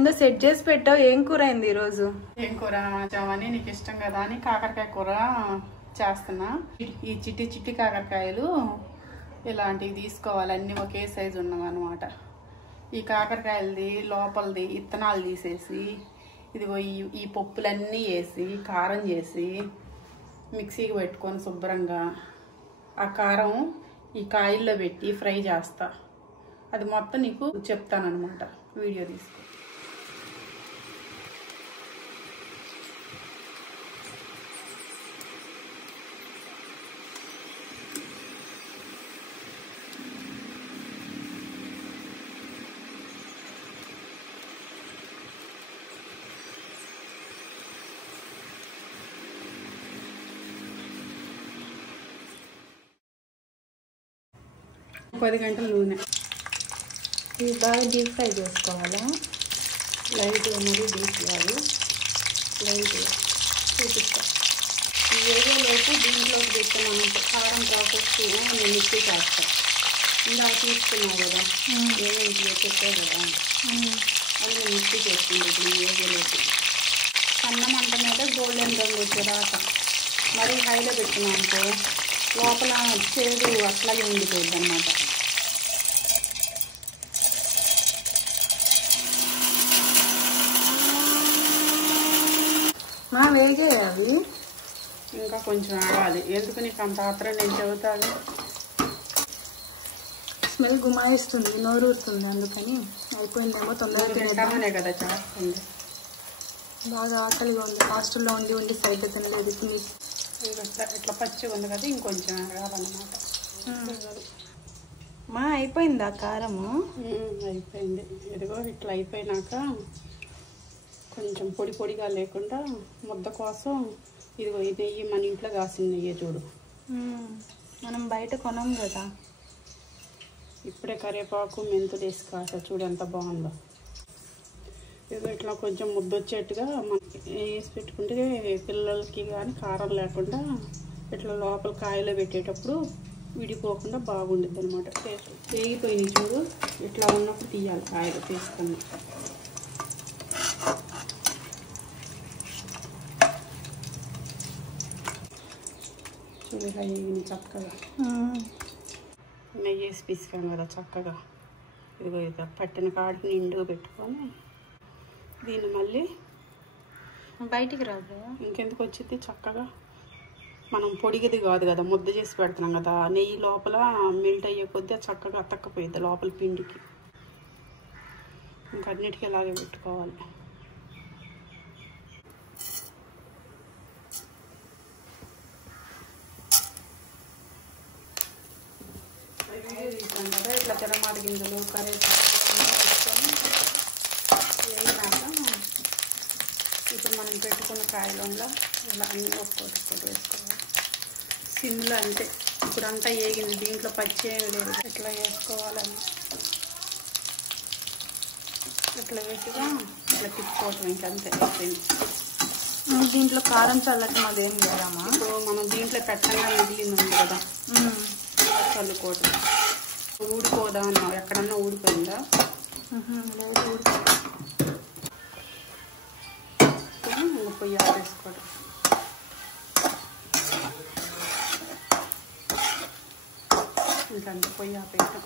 ఇందో set చేసి పెట్టావు. ఏం కూర అయింది ఈరోజు? ఏం కూర చామని నీకు ఇష్టం కదా అని కాకరకాయ కూర చేస్తున్నా. ఈ చిట్టి చిట్టి కాకరకాయలు ఇలాంటివి తీసుకోవాలి, అన్నీ ఒకే సైజు ఉన్నవన్నమాట. ఈ కాకరకాయలది లోపలది ఇత్తనాలు తీసేసి ఇదిగో ఈ పప్పులన్నీ వేసి కారం చేసి మిక్సీకి పెట్టుకొని శుభ్రంగా ఆ కారం ఈ కాయల్లో పెట్టి ఫ్రై చేస్తా. అది మొత్తం నీకు చెప్తానన్నమాట, వీడియో తీసుకో. పది గంటల నూనె ఇది బాగా డీప్ ఫ్రై చేసుకోవాలా? లైట్గా మరి డీప్ కాదు, లైట్గా చూపిస్తా. ఈ ఏరియాలోపు దీంట్లోకి పెట్టి మనం కారం ప్రాసెస్ నేను మిక్సీ చేస్తా. ఇందాక తీసుకున్నావు కదా, ఏమేంటి చెప్పావు కదా, అది నేను మిక్సీ చేసుకుంటాను. ఈ ఏరియాలోకి సన్న మంట మీద గోల్డెన్ రంగు వచ్చేదాకా మరీ హైలో పెట్టినామనుకో లోపల చేదు అట్లాగే ఉండిపోయింది అన్నమాట. వేగే అవి ఇంకా కొంచెం ఆడాలి. ఎందుకు నీకు అంత ఆత్రం నేను చెబుతాను. స్మెల్ గుమాయిస్తుంది, నోరూరుతుంది, అందుకని అయిపోయిందేమో తొందరగా తింటామనే కదా చేస్తుంది. బాగా ఆకలిగా ఉంది, హాస్టల్లో ఉండి ఉండి సరిగ్గా తినలేదు. ఇట్లా పచ్చిగా ఉంది కదా, ఇంకొంచెం ఆడాలన్నమాట. అయిపోయిందా కారము? అయిపోయింది. ఇదిగో ఇట్లా అయిపోయినాక కొంచెం పొడి పొడిగా లేకుండా ముద్ద కోసం ఇదిగో ఈ నెయ్యి మన ఇంట్లో కాసిన నెయ్యి చూడు. మనం బయట కొనం కదా. ఇప్పుడే కరివేపాకు మెంతులు వేసి కాసా చూడు ఎంత బాగుందో. ఇదిగో ఇట్లా కొంచెం ముద్ద వచ్చేట్టుగా మనకి వేసి పెట్టుకుంటే పిల్లలకి కానీ కారం లేకుండా ఇట్లా లోపల కాయలో పెట్టేటప్పుడు విడిపోకుండా బాగుండిద్ది అనమాట. వేగిపోయినాయి చూడు, ఇట్లా ఉన్నప్పుడు తీయాలి కాయలు తీసుకుని. చూడు వేగినాయి చక్కగా. నెయ్యి వేసి పిసికాను కదా చక్కగా. ఇదిగో ఇది పట్టిన కాడికి నిండుగా పెట్టుకొని దీన్ని మళ్ళీ బయటికి రాదు. ఇంకెందుకు వచ్చింది చక్కగా. మనం పొడిగది కాదు కదా, ముద్ద చేసి పెడుతున్నాం కదా, నెయ్యి లోపల మెల్ట్ అయ్యే కొద్దీ చక్కగా అతక్కపోయింది లోపల పిండికి. ఇంకా అన్నిటికీ ఇలాగే పెట్టుకోవాలి. తీసాం కదా, ఇట్లా తెరమాత గింజలు కరివేపాకు వేసుకొని వేయినాక ఇప్పుడు మనం పెట్టుకున్న కాయలలో ఇలా అన్నీ ఒక్కొక్కటి వేసుకోవాలి. సిమ్లో అంతే. ఇప్పుడు అంతా వేగింది, దీంట్లో పచ్చి ఏమి లేదు. ఇట్లా వేసుకోవాలని ఇట్లా వేసిగా ఇట్లా తిప్పుకోవటం ఇంకంతే అయిపోయింది. దీంట్లో కారం చల్లటం అదేం లేదమ్మా. ఇప్పుడు మనం దీంట్లో పెట్టంగా మిగిలింది ఉంది కదా, చల్లుకోవటం. ఊడిపోదా అన్నావు, ఎక్కడన్నా ఊడిపోయిందా? లేదు, ఊడిపోయింది. పొయ్యి ఆపేసుకోవడం. ఇంకంటే పొయ్యి ఆపేయటం.